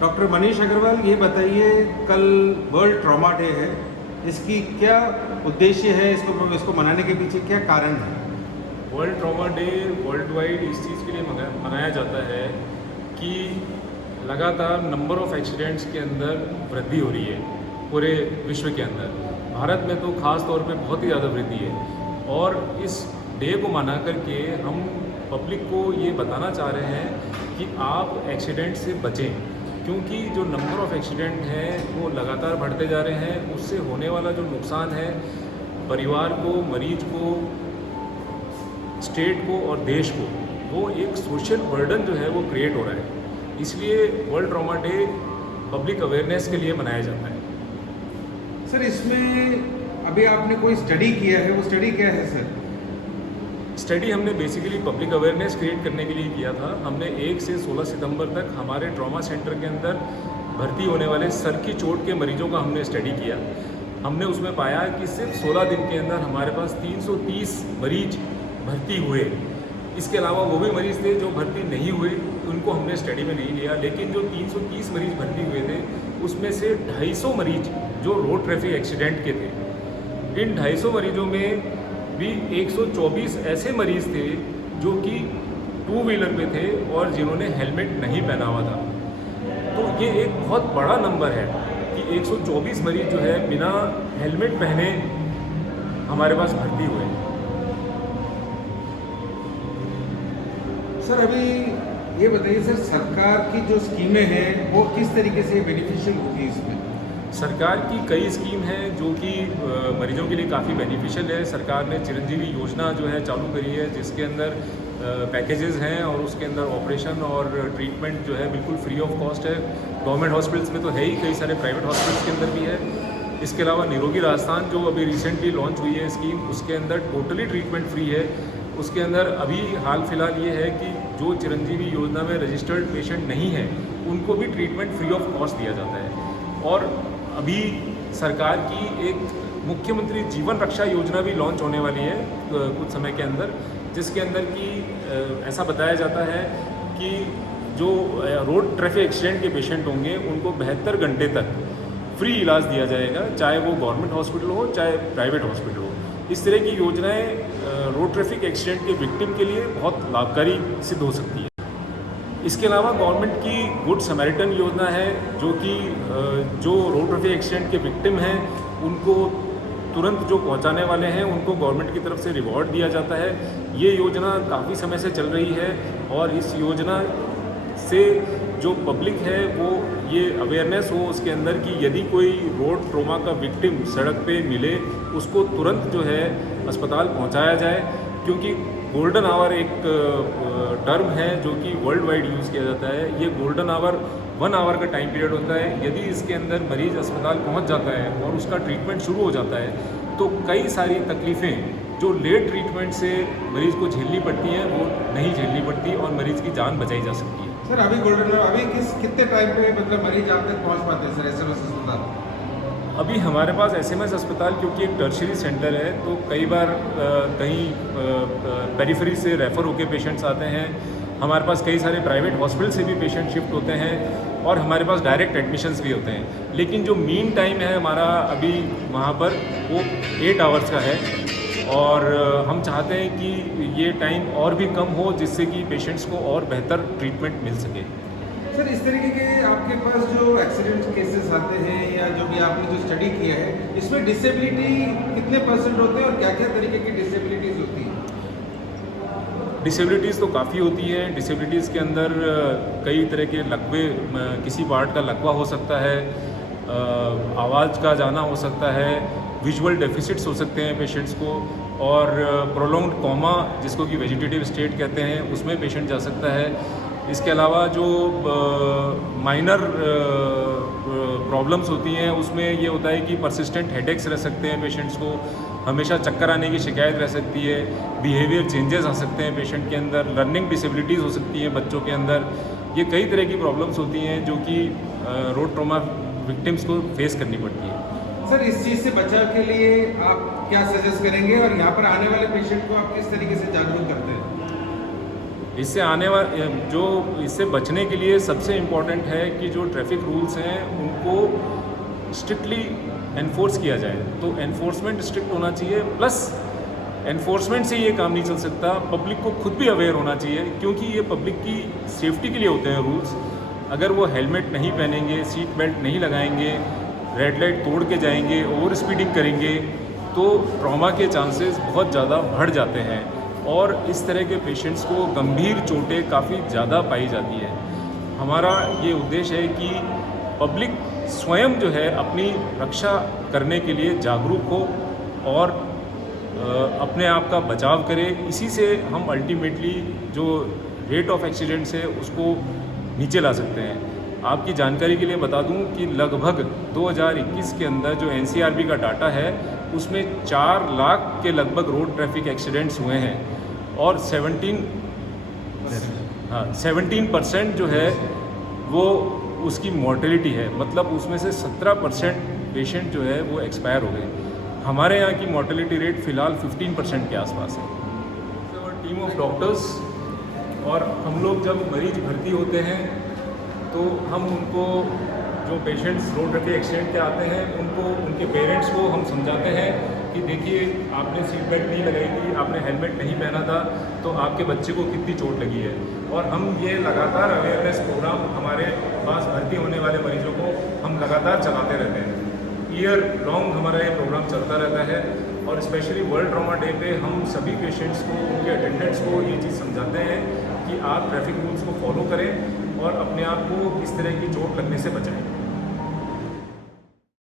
Doctor Manish Agarwal, ये बताइए, कल वर्ल्ड ट्रॉमा डे है, इसकी क्या उद्देश्य है? इसको मनाने के पीछे क्या कारण है? World trauma day world wide इस चीज़ के लिए मनाया जाता है कि लगातार नंबर ऑफ़ एक्सीडेंट्स के अंदर वृद्धि हो रही है पूरे विश्व के अंदर। भारत में तो ख़ास तौर पे बहुत ही ज़्यादा वृद्धि है और इस डे को मना करके हम पब्लिक को ये बताना चाह रहे हैं कि आप एक्सीडेंट से बचें, क्योंकि जो नंबर ऑफ़ एक्सीडेंट हैं वो लगातार बढ़ते जा रहे हैं। उससे होने वाला जो नुकसान है परिवार को, मरीज को, स्टेट को और देश को, वो एक सोशल बर्डन जो है वो क्रिएट हो रहा है। इसलिए world trauma day public awareness के लिए मनाया जाता है। सर, इसमें अभी आपने कोई स्टडी किया है, वो स्टडी क्या है सर? स्टडी हमने बेसिकली पब्लिक अवेयरनेस क्रिएट करने के लिए किया था। हमने 1 से 16 सितंबर तक हमारे ट्रॉमा सेंटर के अंदर भर्ती होने वाले सर की चोट के मरीजों का हमने स्टडी किया। हमने उसमें पाया कि सिर्फ 16 दिन के अंदर हमारे पास 330 मरीज भर्ती हुए। इसके अलावा वो भी मरीज़ थे जो भर्ती नहीं हुए, उनको हमने स्टडी में नहीं लिया। लेकिन जो 330 मरीज़ भर्ती हुए थे उसमें से 250 मरीज जो रोड ट्रैफिक एक्सीडेंट के थे। इन 250 मरीजों में भी 124 ऐसे मरीज़ थे जो कि 2 व्हीलर पे थे और जिन्होंने हेलमेट नहीं पहना हुआ था। तो ये एक बहुत बड़ा नंबर है कि 124 मरीज जो है बिना हेलमेट पहने हमारे पास भर्ती हुए। सर, अभी ये बताइए सर, सरकार की जो स्कीमें हैं वो किस तरीके से बेनिफिशियल होगी इसमें? सरकार की कई स्कीम हैं जो कि मरीजों के लिए काफ़ी बेनिफिशियल है। सरकार ने चिरंजीवी योजना जो है चालू करी है, जिसके अंदर पैकेजेस हैं और उसके अंदर ऑपरेशन और ट्रीटमेंट जो है बिल्कुल फ्री ऑफ कॉस्ट है। गवर्नमेंट हॉस्पिटल्स में तो है ही, कई सारे प्राइवेट हॉस्पिटल्स के अंदर भी है। इसके अलावा निरोगी राजस्थान जो अभी रिसेंटली लॉन्च हुई है स्कीम, उसके अंदर टोटली ट्रीटमेंट फ्री है। उसके अंदर अभी हाल फिलहाल ये है कि जो चिरंजीवी योजना में रजिस्टर्ड पेशेंट नहीं है उनको भी ट्रीटमेंट फ्री ऑफ कॉस्ट दिया जाता है। और अभी सरकार की एक मुख्यमंत्री जीवन रक्षा योजना भी लॉन्च होने वाली है कुछ समय के अंदर, जिसके अंदर कि ऐसा बताया जाता है कि जो रोड ट्रैफिक एक्सीडेंट के पेशेंट होंगे उनको 72 घंटे तक फ्री इलाज दिया जाएगा, चाहे वो गवर्नमेंट हॉस्पिटल हो चाहे प्राइवेट हॉस्पिटल हो। इस तरह की योजनाएं रोड ट्रैफिक एक्सीडेंट के विक्टिम के लिए बहुत लाभकारी सिद्ध हो सकती है। इसके अलावा गवर्नमेंट की गुड समैरिटन योजना है जो कि जो रोड ट्रैफिक एक्सीडेंट के विक्टिम हैं उनको तुरंत जो पहुंचाने वाले हैं उनको गवर्नमेंट की तरफ से रिवॉर्ड दिया जाता है। ये योजना काफ़ी समय से चल रही है और इस योजना से जो पब्लिक है वो ये अवेयरनेस हो उसके अंदर कि यदि कोई रोड ट्रॉमा का विक्टिम सड़क पे मिले उसको तुरंत जो है अस्पताल पहुंचाया जाए, क्योंकि गोल्डन आवर एक टर्म है जो कि वर्ल्ड वाइड यूज़ किया जाता है। ये गोल्डन आवर 1 आवर का टाइम पीरियड होता है। यदि इसके अंदर मरीज़ अस्पताल पहुंच जाता है और उसका ट्रीटमेंट शुरू हो जाता है तो कई सारी तकलीफ़ें जो लेट ट्रीटमेंट से मरीज़ को झेलनी पड़ती हैं वो नहीं झेलनी पड़ती और मरीज़ की जान बचाई जा सकती है। सर, अभी कितने टाइम पे मतलब मरीज आप तक पहुँच पाते हैं सर एसएमएस अस्पताल? अभी हमारे पास एसएमएस अस्पताल क्योंकि एक टर्शरी सेंटर है तो कई बार कहीं पेरिफेरी से रेफ़र होकर पेशेंट्स आते हैं। हमारे पास कई सारे प्राइवेट हॉस्पिटल से भी पेशेंट शिफ्ट होते हैं और हमारे पास डायरेक्ट एडमिशन्स भी होते हैं। लेकिन जो मीन टाइम है हमारा अभी वहाँ पर वो 8 आवर्स का है और हम चाहते हैं कि ये टाइम और भी कम हो जिससे कि पेशेंट्स को और बेहतर ट्रीटमेंट मिल सके। सर, इस तरीके के आपके पास जो एक्सीडेंट केसेस आते हैं या जो भी आपने जो स्टडी किया है, इसमें डिसेबिलिटी कितने % होते हैं और क्या क्या तरीके की डिसेबिलिटीज़ होती हैं? डिसेबिलिटीज़ तो काफ़ी होती हैं। डिसेबिलिटीज़ के अंदर कई तरह के लकवे, किसी पार्ट का लकवा हो सकता है, आवाज़ का जाना हो सकता है, विजुअल डेफिसिट्स हो सकते हैं पेशेंट्स को, और प्रोलॉन्ग्ड कोमा जिसको कि वेजिटेटिव स्टेट कहते हैं उसमें पेशेंट जा सकता है। इसके अलावा जो माइनर प्रॉब्लम्स होती हैं उसमें ये होता है कि परसिस्टेंट हेडेक्स रह सकते हैं पेशेंट्स को, हमेशा चक्कर आने की शिकायत रह सकती है, बिहेवियर चेंजेस आ सकते हैं पेशेंट के अंदर, लर्निंग डिसेबिलिटीज़ हो सकती हैं बच्चों के अंदर। ये कई तरह की प्रॉब्लम्स होती हैं जो कि रोड ट्रॉमा विक्टिम्स को फेस करनी पड़ती है। सर, इस चीज़ से बचाव के लिए आप क्या सजेस्ट करेंगे और यहाँ पर आने वाले पेशेंट को आप किस तरीके से जागरूक करते हैं? इससे आने वाले जो इससे बचने के लिए सबसे इम्पॉर्टेंट है कि जो ट्रैफिक रूल्स हैं उनको स्ट्रिक्टली एनफोर्स किया जाए। तो एनफोर्समेंट स्ट्रिक्ट होना चाहिए, प्लस एनफोर्समेंट से ये काम नहीं चल सकता, पब्लिक को खुद भी अवेयर होना चाहिए, क्योंकि ये पब्लिक की सेफ्टी के लिए होते हैं रूल्स। अगर वो हेलमेट नहीं पहनेंगे, सीट बेल्ट नहीं लगाएंगे, रेड लाइट तोड़ के जाएंगे, ओवर स्पीडिंग करेंगे, तो ट्रॉमा के चांसेस बहुत ज़्यादा बढ़ जाते हैं और इस तरह के पेशेंट्स को गंभीर चोटें काफ़ी ज़्यादा पाई जाती है। हमारा ये उद्देश्य है कि पब्लिक स्वयं जो है अपनी रक्षा करने के लिए जागरूक हो और अपने आप का बचाव करे। इसी से हम अल्टीमेटली जो रेट ऑफ एक्सीडेंट्स है उसको नीचे ला सकते हैं। आपकी जानकारी के लिए बता दूं कि लगभग 2021 के अंदर जो NCRB का डाटा है उसमें 4 लाख के लगभग रोड ट्रैफिक एक्सीडेंट्स हुए हैं और 17% जो है वो उसकी मॉर्टेलिटी है, मतलब उसमें से 17% पेशेंट जो है वो एक्सपायर हो गए। हमारे यहाँ की मॉर्टेलिटी रेट फ़िलहाल 15% के आसपास है। टीम ऑफ डॉक्टर्स और हम लोग जब मरीज भर्ती होते हैं तो हम उनको, जो पेशेंट्स रोड ट्रैफिक एक्सीडेंट के आते हैं, उनको, उनके पेरेंट्स को हम समझाते हैं कि देखिए आपने सीट बेल्ट नहीं लगाई थी, आपने हेलमेट नहीं पहना था, तो आपके बच्चे को कितनी चोट लगी है। और हम ये लगातार अवेयरनेस प्रोग्राम हमारे पास भर्ती होने वाले मरीजों को हम लगातार चलाते रहते हैं। ईयर लॉन्ग हमारा ये प्रोग्राम चलता रहता है और स्पेशली वर्ल्ड ट्रॉमा डे पे हम सभी पेशेंट्स को, उनके अटेंडेंट्स को ये चीज़ समझाते हैं कि आप ट्रैफिक रूल्स को फॉलो करें और अपने आप को इस तरह की चोट लगने से बचाएं।